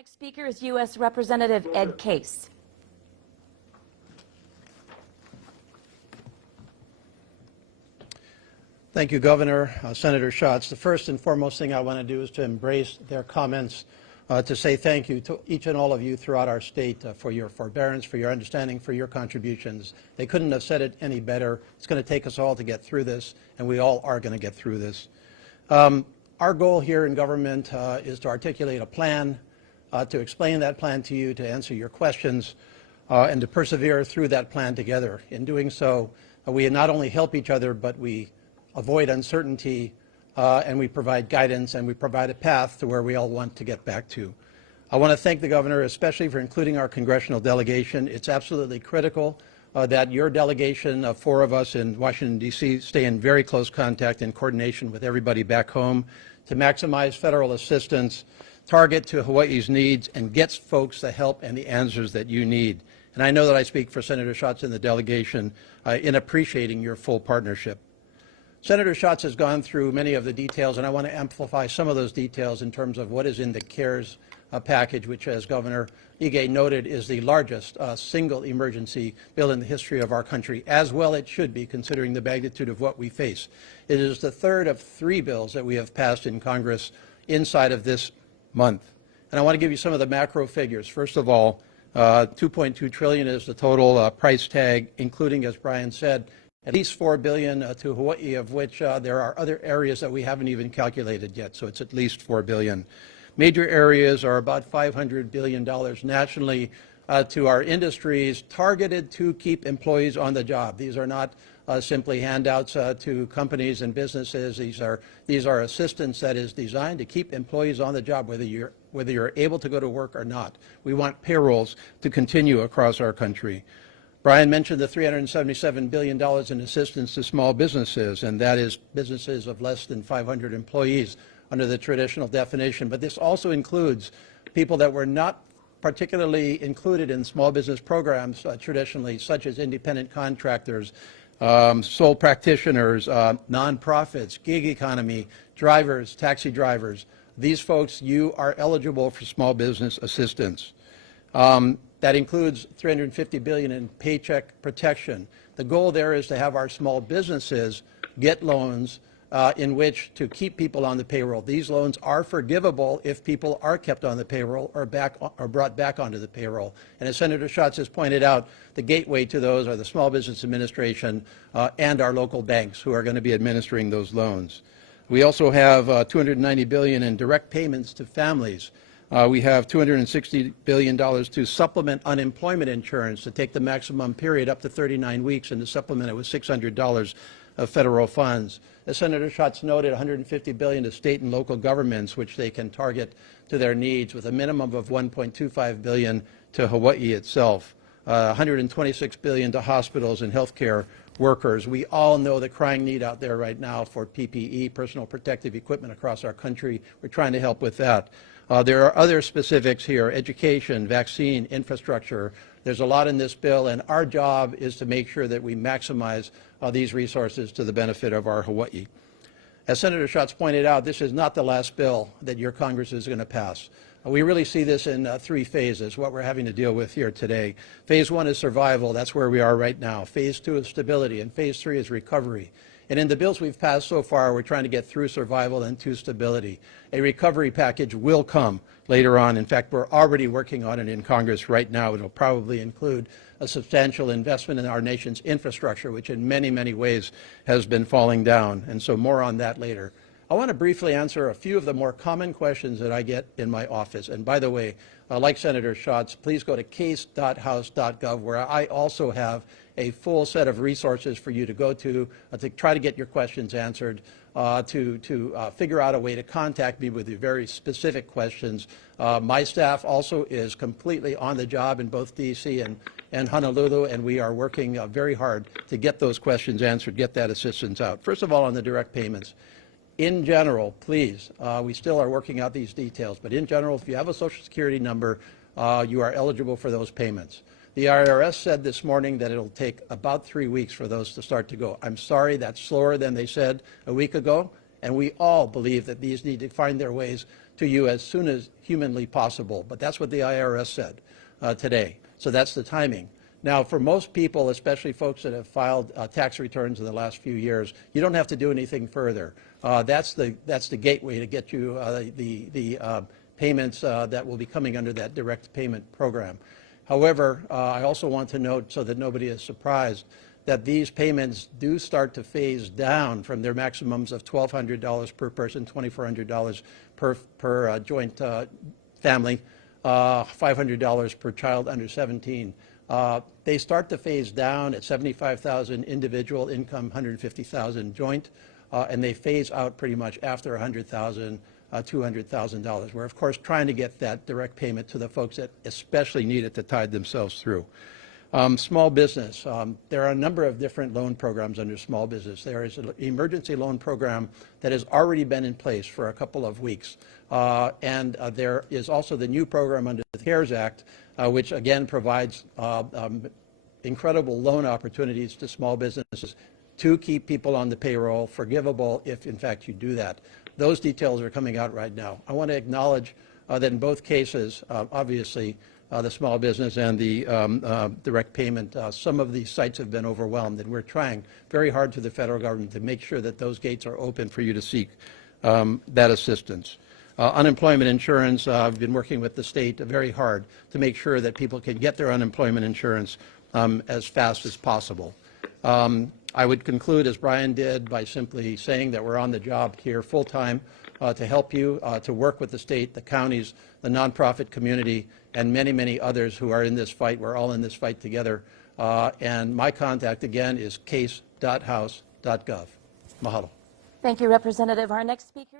Next speaker is U.S. Representative Ed Case. Thank you, Governor, Senator Schatz. The first and foremost thing I want to do is to embrace their comments, to say thank you to each and all of you throughout our state for your forbearance, for your understanding, for your contributions. They couldn't have said it any better. It's going to take us all to get through this, and we all are going to get through this. Our goal here in government is to articulate a plan, to explain that plan to you, to answer your questions, and to persevere through that plan together. In doing so, we not only help each other, but we avoid uncertainty, and we provide guidance, and we provide a path to where we all want to get back to. I want to thank the Governor especially for including our congressional delegation. It's absolutely critical that your delegation of 4 of us in Washington, D.C. stay in very close contact and coordination with everybody back home to maximize federal assistance, target to Hawaii's needs, and gets folks the help and the answers that you need. And I know that I speak for Senator Schatz and the delegation in appreciating your full partnership. Senator Schatz has gone through many of the details, and I want to amplify some of those details in terms of what is in the CARES package, which, as Governor Ige noted, is the largest single emergency bill in the history of our country, as well it should be, considering the magnitude of what we face. It is the third of 3 bills that we have passed in Congress inside of this month. And I want to give you some of the macro figures. First of all, $2.2 trillion is the total price tag, including, as Brian said, at least $4 billion to Hawaii, of which there are other areas that we haven't even calculated yet, so it's at least $4 billion. Major areas are about $500 billion nationally to our industries, targeted to keep employees on the job. These are not simply handouts to companies and businesses. These are assistance that is designed to keep employees on the job, whether you're able to go to work or not. We want payrolls to continue across our country. Brian mentioned the $377 billion in assistance to small businesses, and that is businesses of less than 500 employees under the traditional definition. But this also includes people that were not particularly included in small business programs traditionally, such as independent contractors, sole practitioners, nonprofits, gig economy, drivers, taxi drivers. These folks, you are eligible for small business assistance. That includes $350 billion in paycheck protection. The goal there is to have our small businesses get loans in which to keep people on the payroll. These loans are forgivable if people are kept on the payroll or brought back onto the payroll. And as Senator Schatz has pointed out, the gateway to those are the Small Business Administration and our local banks who are going to be administering those loans. We also have $290 billion in direct payments to families. We have $260 billion to supplement unemployment insurance to take the maximum period up to 39 weeks and to supplement it with $600 of federal funds. As Senator Schatz noted, $150 billion to state and local governments, which they can target to their needs, with a minimum of $1.25 billion to Hawaii itself. $126 billion to hospitals and healthcare workers. We all know the crying need out there right now for PPE, personal protective equipment across our country. We're trying to help with that. There are other specifics here: education, vaccine, infrastructure. There's a lot in this bill, and our job is to make sure that we maximize these resources to the benefit of our Hawaii. As Senator Schatz pointed out, this is not the last bill that your Congress is going to pass. We really see this in 3 phases, what we're having to deal with here today. Phase 1 is survival. That's where we are right now. Phase 2 is stability, and Phase 3 is recovery. And in the bills we've passed so far, we're trying to get through survival and to stability. A recovery package will come later on. In fact, we're already working on it in Congress right now. It will probably include a substantial investment in our nation's infrastructure, which in many, many ways has been falling down. And so more on that later. I want to briefly answer a few of the more common questions that I get in my office. And by the way, like Senator Schatz, please go to case.house.gov, where I also have a full set of resources for you to go to try to get your questions answered, to figure out a way to contact me with your very specific questions. My staff also is completely on the job in both D.C. and Honolulu, and we are working very hard to get those questions answered, get that assistance out. First of all, on the direct payments. In general, please, we still are working out these details, but in general, if you have a Social Security number, you are eligible for those payments. The IRS said this morning that it'll take about 3 weeks for those to start to go. I'm sorry, that's slower than they said a week ago, and we all believe that these need to find their ways to you as soon as humanly possible. But that's what the IRS said today. So that's the timing. Now, for most people, especially folks that have filed tax returns in the last few years, you don't have to do anything further. That's the gateway to get you the payments that will be coming under that direct payment program. However, I also want to note, so that nobody is surprised, that these payments do start to phase down from their maximums of $1,200 per person, $2,400 per joint family, $500 per child under 17. They start to phase down at $75,000 individual income, $150,000 joint, and they phase out pretty much after $100,000, $200,000. We're, of course, trying to get that direct payment to the folks that especially need it to tide themselves through. Small business. There are a number of different loan programs under small business. There is an emergency loan program that has already been in place for a couple of weeks. And there is also the new program under the CARES Act, which again provides incredible loan opportunities to small businesses to keep people on the payroll, forgivable if in fact you do that. Those details are coming out right now. I want to acknowledge that in both cases, obviously, the small business and the direct payment, some of these sites have been overwhelmed, and we're trying very hard to the federal government to make sure that those gates are open for you to seek that assistance. Unemployment insurance, I've been working with the state very hard to make sure that people can get their unemployment insurance as fast as possible. I would conclude, as Brian did, by simply saying that we're on the job here full-time to help you, to work with the state, the counties, the nonprofit community, and many, many others who are in this fight. We're all in this fight together. And my contact, again, is case.house.gov. Mahalo. Thank you, Representative. Our next speaker